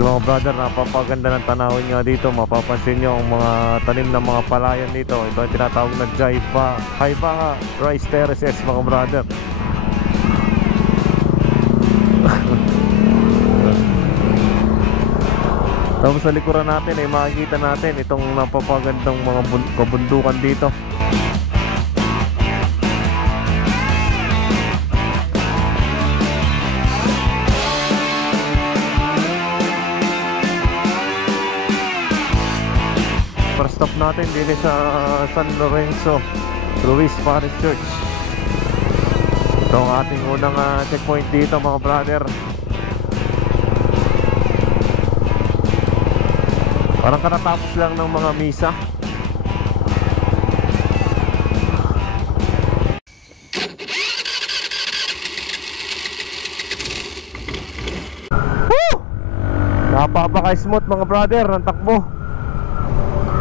Pero mga brother, napapaganda ng tanawin nga dito. Mapapansin nyo ang mga tanim ng mga palayan dito. Ito ang tinatawag na Jaiba Rice Terraces mga brother. Tapos sa likuran natin ay makikita natin itong napapagandang mga kabundukan dito. First stop natin din sa San Lorenzo Ruiz Parish Church. Ito ang ating unang checkpoint dito mga brother. Parang katatapos lang ng mga misa. Woo! Napaka-smooth mga brother ang takbo.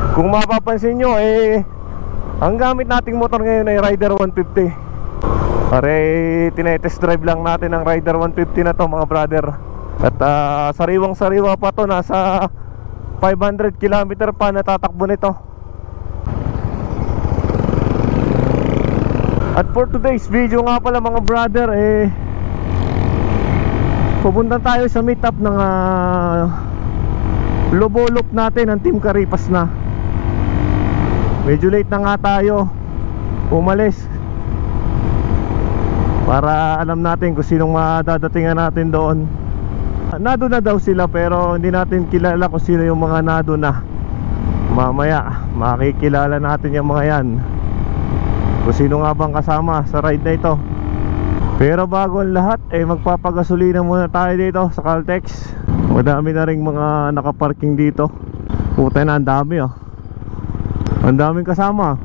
Kung mapapansin nyo ang gamit nating motor ngayon ay Rider 150. Pare, tinetest drive lang natin ang Rider 150 na to mga brother. At sariwang sariwa pa to. Nasa 500 km pa natatakbo nito. At for today's video nga pala mga brother, pupunta tayo sa meetup ng Lobolop natin ng Team Caripas na. Medyo late na nga tayo umalis para alam natin kung sinong madadatingan natin doon. Nado na daw sila pero hindi natin kilala kung sino yung mga nado na. Mamaya makikilala natin yung mga yan, kung sino nga bang kasama sa ride na ito. Pero bago ang lahat magpapagasolina muna tayo dito sa Caltex. Madami na ring mga nakaparking dito. Puta na, ang dami ang daming kasama.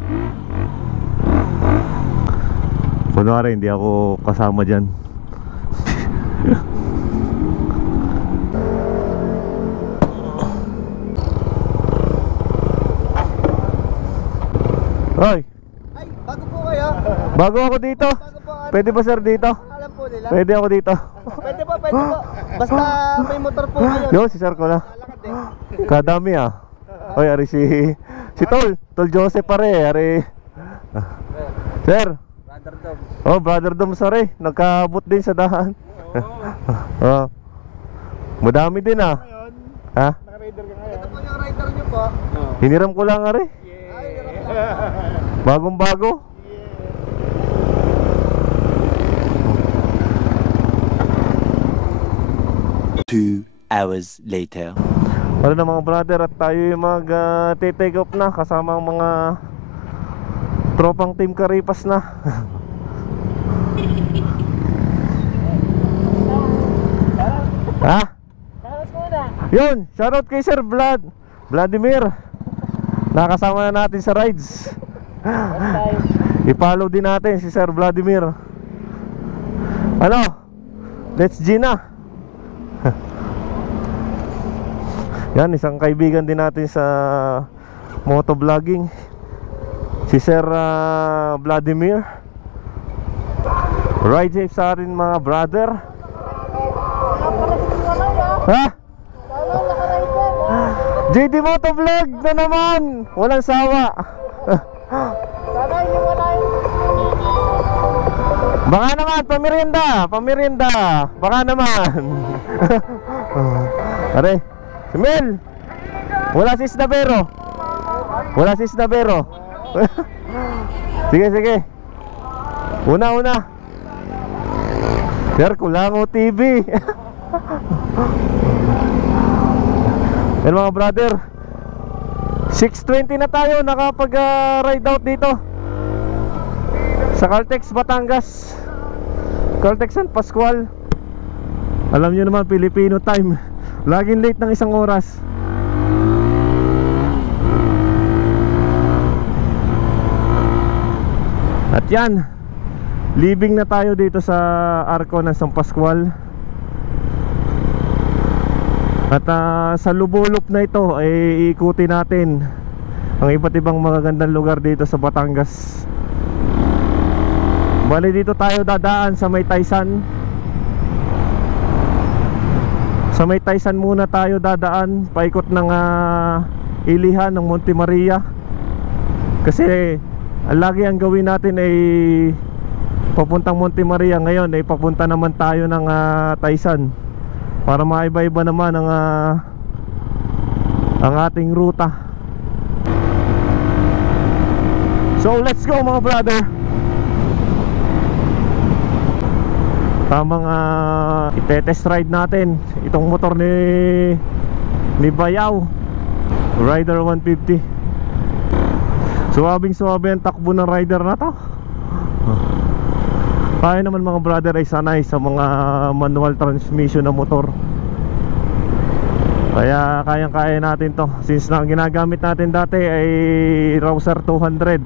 Kunwari hindi ako kasama dyan. Hoy! Ay, bago po kayo? Bago ako dito. Pwede ba sir dito? Alam po nila. Pwede ako dito. Pwede po, pwede po. Basta may motor po kayo. Yo, si sir ko na. Kadami Hoy, ari si Tol Joseph pare, ari. Sir. Brother Dom. Oh, Brother Dom sorry. Nagkaabot din sa dahan. Oh. Madami din Ha? Naka-rider ka ngayon. Ito po yung rider nyo po. Hiniram ko lang ari. Bagong bago. 2 hours later. Wala na mga brother, at tayo yung mag-take off na kasama ang mga tropang Team Caripas na. Ha? Yun, shoutout kay Sir Vladimir. Nakasama na natin sa rides. I-follow din natin si Sir Vladimir. Ano? Let's G na. Yan, isang kaibigan din natin sa motovlogging, si Sir Vladimir. Ride safe sa atin mga brother. Ha? JD Motovlog na naman, walang sawa. Baka naman, pamirienda. Baka naman. Are, si Mel. Wala si Snabero. Sige. Una. Sir, Kulango TV. Yan mga brother, 6:20 na tayo nakapag-ride out dito sa Caltex Batangas, Caltex San Pascual. Alam nyo naman, Filipino time, laging late ng isang oras. At yan, leaving na tayo dito sa Arco ng San Pascual. At sa Lobolop na ito ay ikutin natin ang iba't ibang magagandang lugar dito sa Batangas. Bali dito tayo dadaan sa may Taysan, Sa may Taysan muna tayo dadaan, paikot ng Ilihan ng Monte Maria. Kasi lagi ang gawin natin ay papuntang Monte Maria. Ngayon ay papunta naman tayo ng Taysan para maiba-iba naman ang ating ruta. So let's go mga brother. Tamang itetest ride natin itong motor ni Bayaw Rider 150. Suwabing suwabe ang takbo ng rider na to. Tayo naman mga brother ay sanay sa mga manual transmission na motor, kaya kayang-kaya natin to. Since na ginagamit natin dati ay Rouser 200,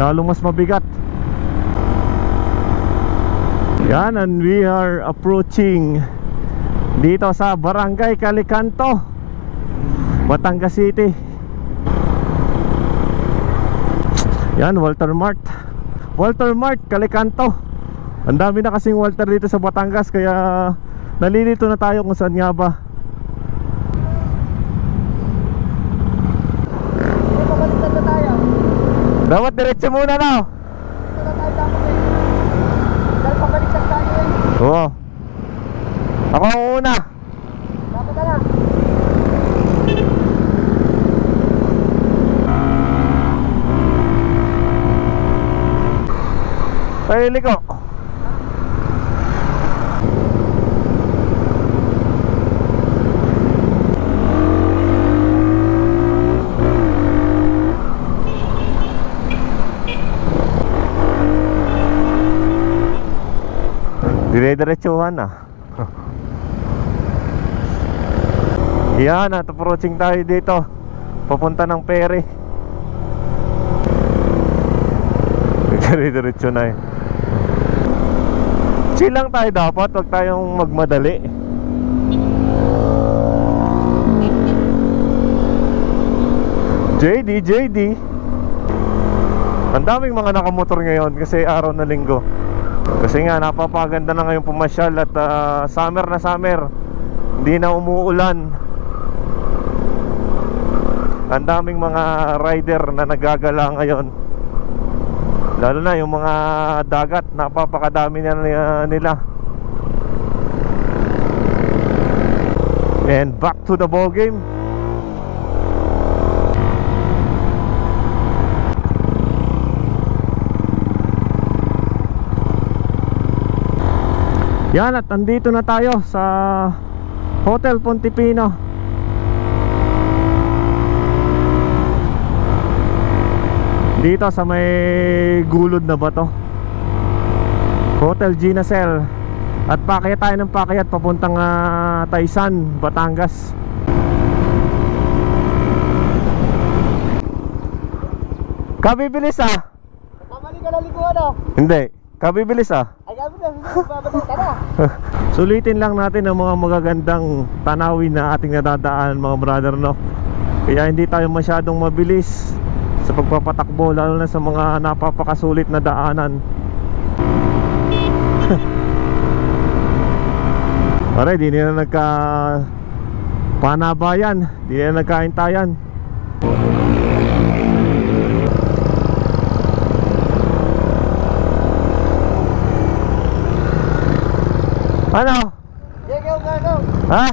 lalong mas mabigat. Yan, and we are approaching dito sa Barangay Calicanto, Batangas City. Yan, Walter Mart Calicanto. Ang dami na kasing Walter dito sa Batangas, kaya nalilito na tayo kung saan nga ba. Papalitan na tayo. Dapat diretso muna na. Dito na tayo dapat eh. Dahil papalitan tayo eh. Oo. Ako ang una. Dapat na. Ay, liko. Dire-diretsuhan na. Yan, at approaching tayo dito papunta ng Pere. Dire-diretso na eh. Chill lang tayo dapat, wag tayong magmadali. JD ang daming mga nakamotor ngayon kasi araw na linggo. Kasi nga napapaganda na ngayon pumasyal at summer na summer, hindi na umuulan. Ang daming mga rider na nagagala ngayon, lalo na yung mga dagat, napapakadami na nila. And back to the ball game. Yan, at andito na tayo sa Hotel Pontipino. Dito sa may gulod na bato, Hotel Ginacel. At pakyat tayo ng pakyat papuntang Taysan, Batangas. Kabibilis ah. Kamali ka na liguan oh. Hindi, kabibilis ah. Ay gabi na, babalik ka na. Sulitin lang natin ang mga magagandang tanawin na ating nadadaan mga brother, no? Kaya hindi tayo masyadong mabilis sa pagpapatakbo, lalo na sa mga napapakasulit na daanan. Pare, di nila nagka panabayan, di nila nagkaintayan. Ano? Go. Ha?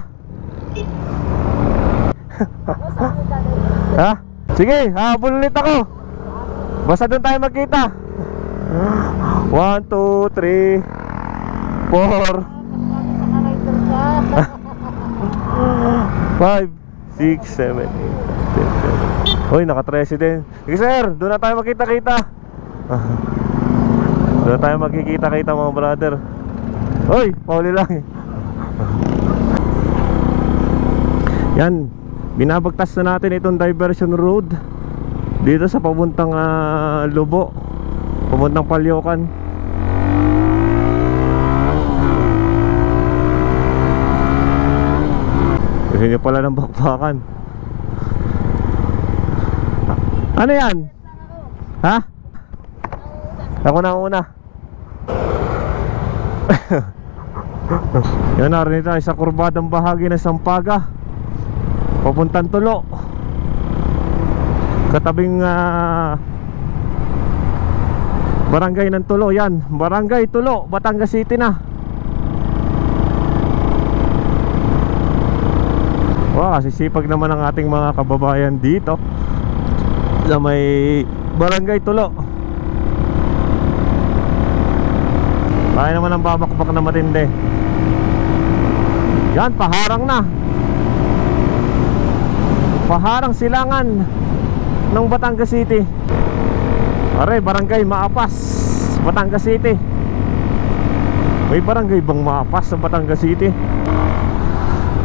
Ha? Sige, habol ulit ako. Basta doon tayo magkita. 1, 2, 3 4 5, 6, 7, 8, 10, 11. Uy, naka-13 din. Sige sir, doon na tayo magkita-kita. Doon na tayo magkikita-kita mga brother. Uy, pauli lang. Yan, binabagtas na natin itong diversion road dito sa papuntang Lobo, papuntang Palyokan. Gusto nyo pala ng bakbakan. Ano yan? Ha? Ako na una. Yan, narin tayo sa kurbadang bahagi ng Sampaga papuntang Tulo, katabing barangay ng Tulo. Yan, barangay Tulo, Batangas City na. Wow, sisipag naman ang ating mga kababayan dito sa may barangay Tulo. Kaya naman ang babakbak na matindi. Yan, paharang na. Paharang silangan ng Batangas City. Are, barangay Maapas, Batangas City. May barangay bang Maapas sa Batangas City?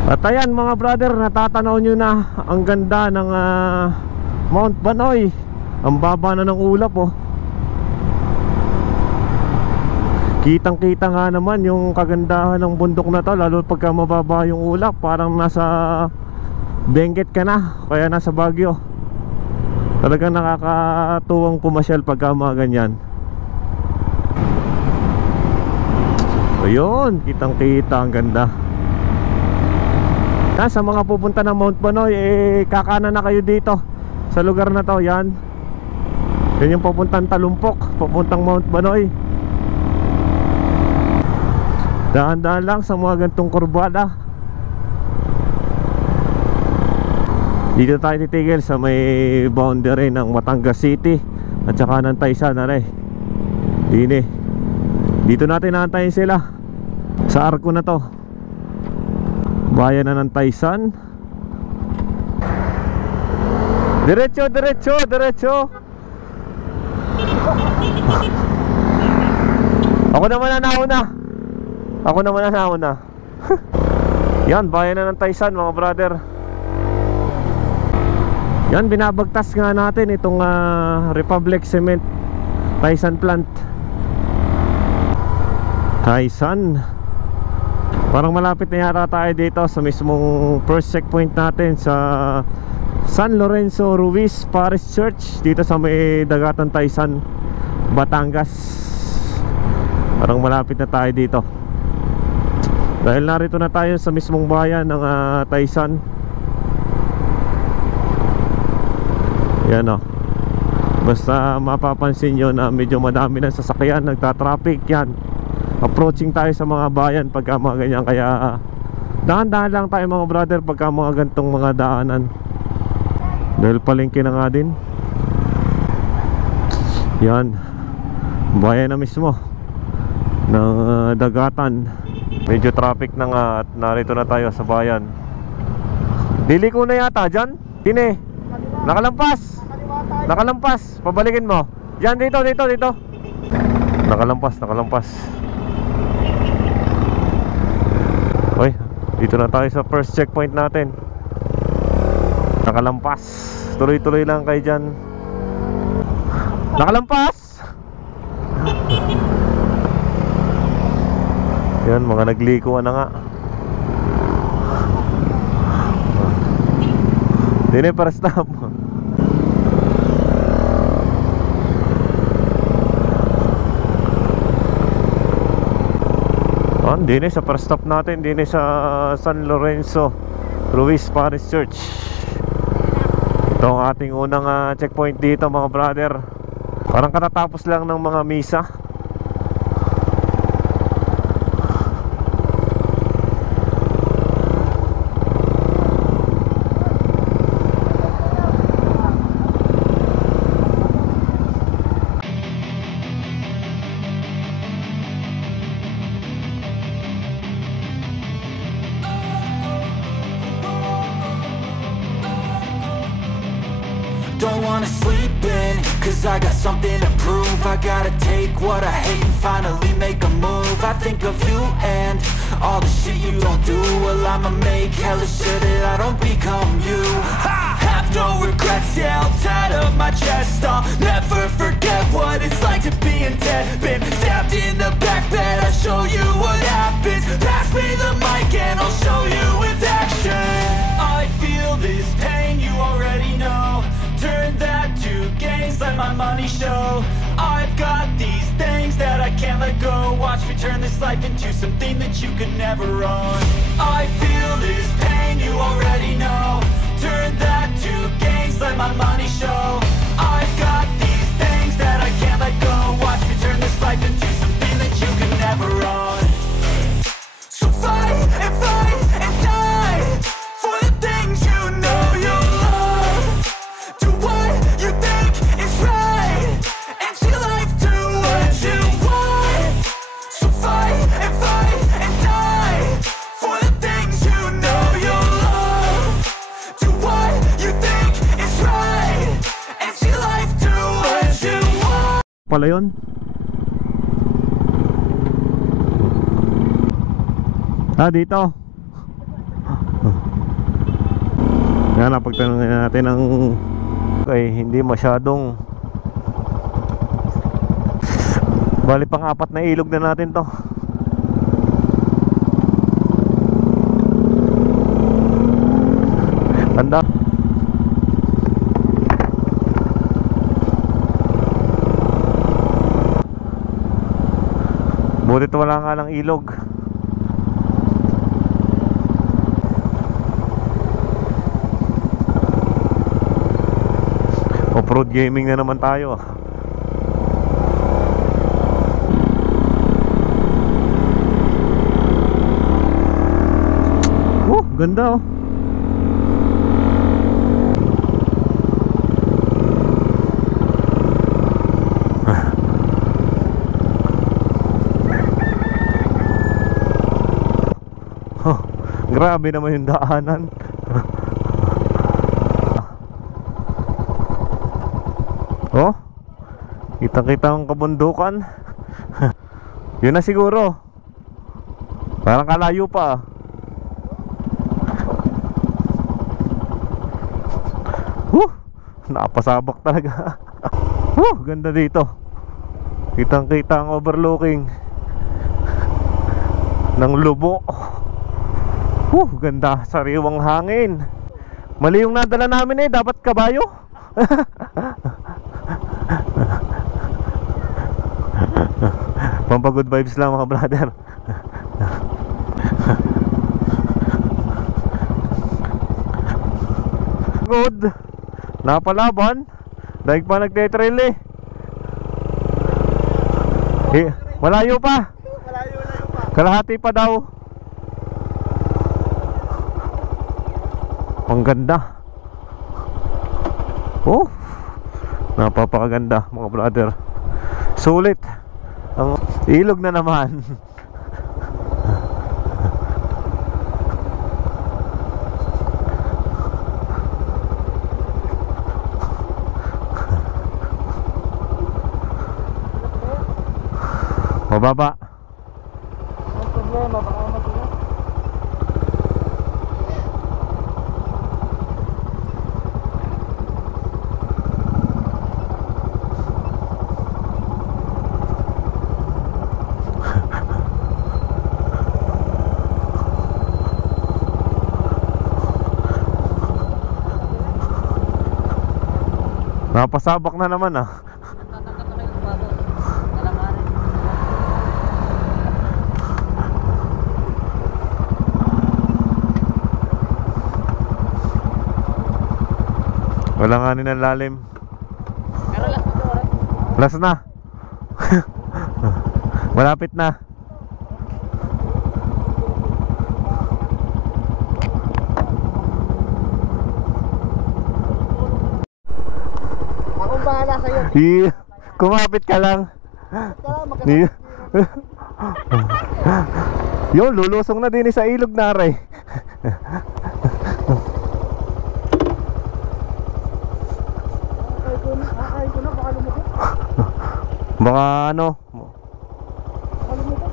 At ayan mga brother, natatanaw nyo na ang ganda ng Mount Banoy. Ang baba na ng ulap oh. Kitang kita nga naman yung kagandahan ng bundok na to, lalo pagka mababa yung ulap. Parang nasa Benguet ka na, kaya nasa Baguio. Talagang nakakatuwang pumasyal pagka mga ganyan. Ayun, kitang kita, ang ganda. Sa mga pupunta ng Mount Banoy, kakanan na kayo dito sa lugar na to. Yan, yan yung papuntang Talumpok, papuntang Mount Banoy. Dahan-dahan lang sa mga gantong kurbada. Dito tayo titigil sa may boundary ng Batangas City at saka ng Taysan na rin. Dito natin naantayin sila sa arko na to, bayan na ng Taysan. Diretso, diretso, diretso. Ako naman ang nauna. Yan, bayan na ng Taysan mga brother. Yan, binabagtas nga natin itong Republic Cement Taysan plant. Taysan. Parang malapit na yata tayo dito sa mismong first checkpoint natin sa San Lorenzo Ruiz Parish Church, dito sa may Dagatan Taysan, Batangas. Parang malapit na tayo dito. Dahil narito na tayo sa mismong bayan ng Taysan. Yan o. Basta mapapansin nyo na medyo madami ng sasakyan, nagta-traffic. Yan, approaching tayo sa mga bayan pagka mga ganyan. Kaya dahan-dahan lang tayo mga brother pagka mga gantong mga daanan. Dahil palengke na nga din. Yan, bayan na mismo ng Dagatan. Medyo traffic na nga at narito na tayo sa bayan. Diliko na yata dyan. Tine, nakalampas. Nakalampas, pabalikin mo. Diyan, dito. Nakalampas. Uy, dito na tayo sa first checkpoint natin. Nakalampas. Tuloy-tuloy lang kayo dyan. Nakalampas. Yan, mga naglikuan na nga. Dini, para stop. Dini sa first stop natin, dini sa San Lorenzo Ruiz Parish Church. Ito ang ating unang checkpoint dito mga brother. Parang katatapos lang ng mga misa. Don't wanna sleep in, cause I got something to prove. I gotta take what I hate and finally make a move. I think of you and all the shit you don't do. Well, I'ma make hella sure that I don't become you. I have no regrets, yeah, I'll tie up my chest. I'll never forget what it's like to be in debt. Been stabbed in the back bed, I'll show you what happens. Pass me the mic and I'll show you with action. I feel this pain, you already know. Turn that to gains, let my money show. I've got these things that I can't let go. Watch me turn this life into something that you could never own. I feel this pain, you already know. Turn that to gains, let my money show. I've got these things that I can't let go. Watch me turn this life into something that you could never own. So fight and die for the things you know you love. Do what you think is right and see life do what you want. So fight and die for the things you know you love. Do what you think is right and see life do what you want. Pala yun. Dito. Yan, napagtanongin natin ang hindi masyadong bali pang apat na ilog na natin to. Tanda. Butit wala nga lang ilog. Off-road gaming na naman tayo. Ganda oh. Grabe naman yung daanan. Oh, kitang-kita ang kabundukan. Yun na siguro. Parang kalayo pa. Napasabak talaga. Ganda dito. Kitang-kita ang overlooking ng Lubo. Ganda, sariwang hangin. Mali yung nadala namin dapat kabayo. Pampa good vibes lang mga brother. Good. Napalaban. Daig pa nagtetrail malayo pa. Kalahati pa daw. Ang ganda. Napapakaganda mga brother. Sulit. Ang ilog na naman. Mababa. Ang problema, baka matuloy. Napasabak na naman Wala nga rin ang lalim. Pero Last na. Malapit na. akong bahala sa'yo. Kumapit ka lang. Yun, lulusong na din sa ilog na aray. Akayin ko na, baka lumukot. Baka ano. Baka lumukot.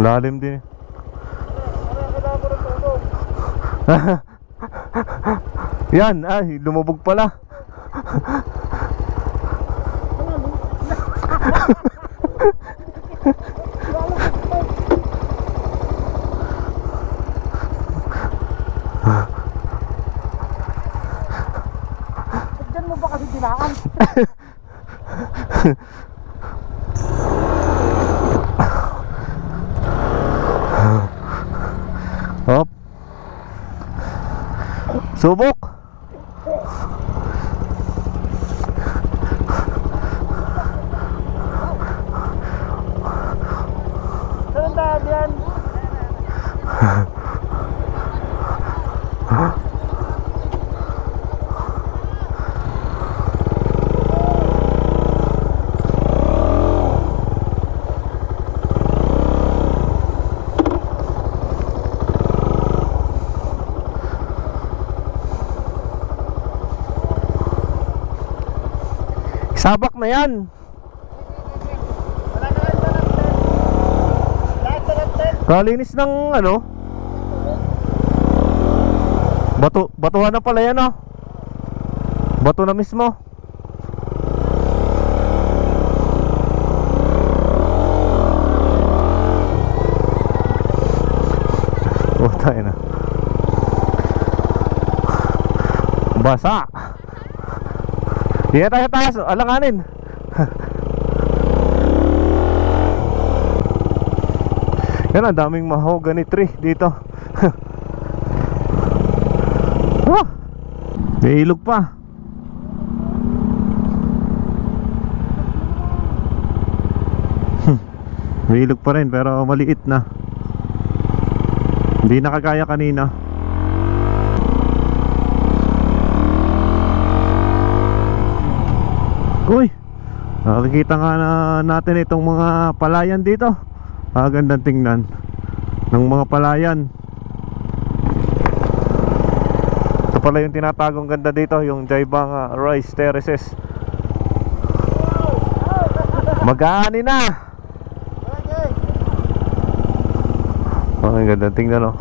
Lalim din. Yan, ay, lumubog pala. Hop. Subok. Saan daan yan? Sabak na yan. Wala na lang sa lanten. Lahat sa lanten. Kalinis ng ano? Batuhan na pala yan, oh. Bato na mismo. Oh, tayo na. Basa. Di tayo taas, alanganin. Yan, ang daming mahogany tree dito. Oh, may ilog pa. May ilog pa rin pero maliit na. Hindi nakagaya kanina. Uy, nakikita nga natin itong mga palayan dito. Gandang tingnan ng mga palayan. Ito pala yung tinatagong ganda dito, yung Jaibang Rice Terraces. Mag-aani na. Oh, ang gandang tingnan, oh.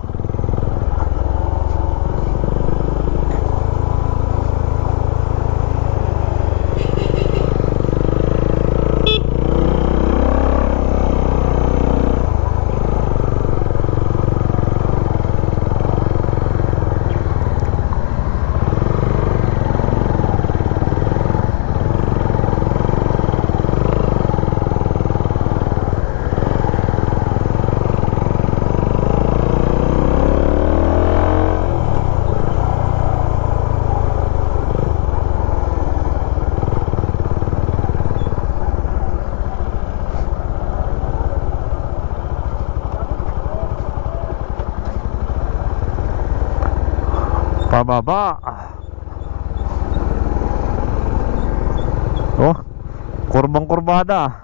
Pababa. Oh, kurbang kurbada.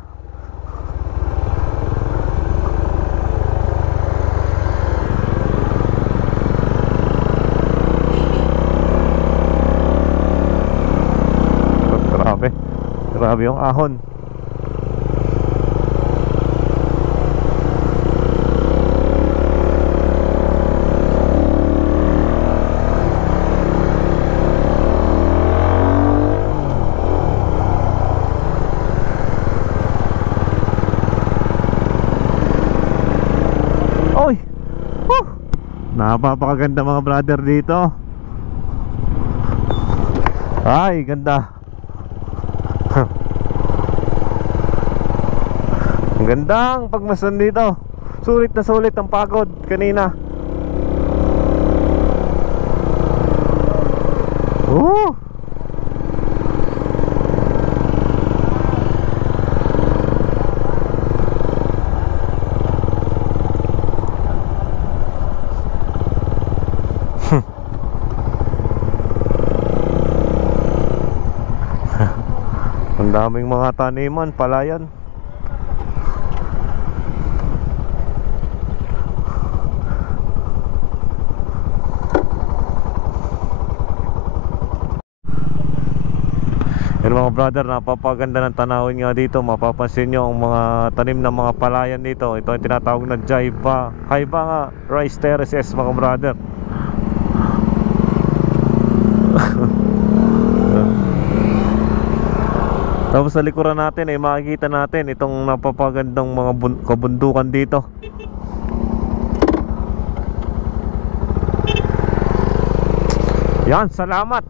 Grabe. Grabe yung ahon. Napapakaganda mga brother dito. Ay, ganda. Ang gandang pagmasan dito. Sulit na sulit ang pagod kanina. Ang daming mga taniman, palayan. Yan mga brother, napapaganda ng tanawin nga dito. Mapapansin nyo ang mga tanim ng mga palayan dito. Ito ang tinatawag na Jaibang Rice Terraces mga brother. Tapos sa likuran natin ay makikita natin itong napapagandang mga kabundukan dito. Yan, salamat.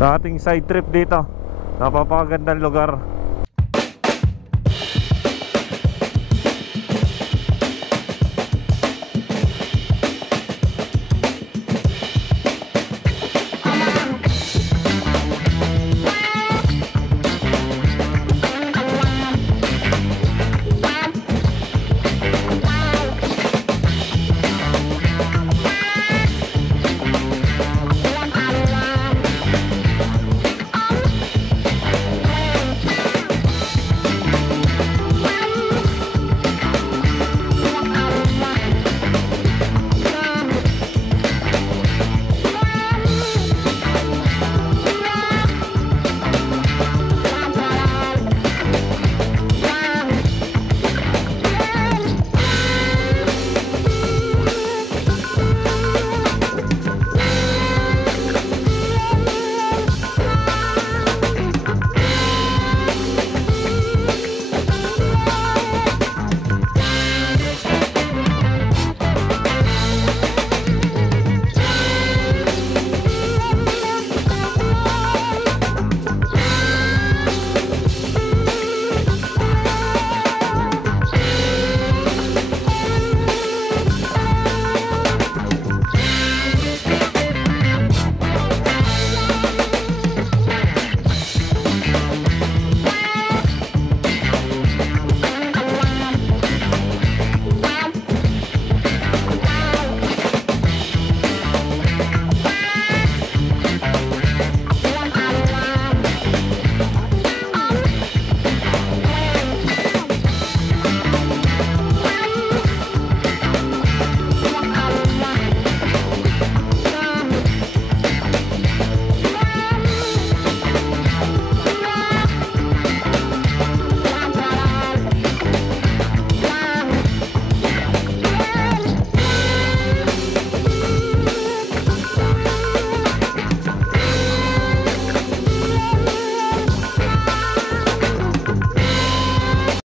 sa ating side trip dito. Napapakagandang lugar.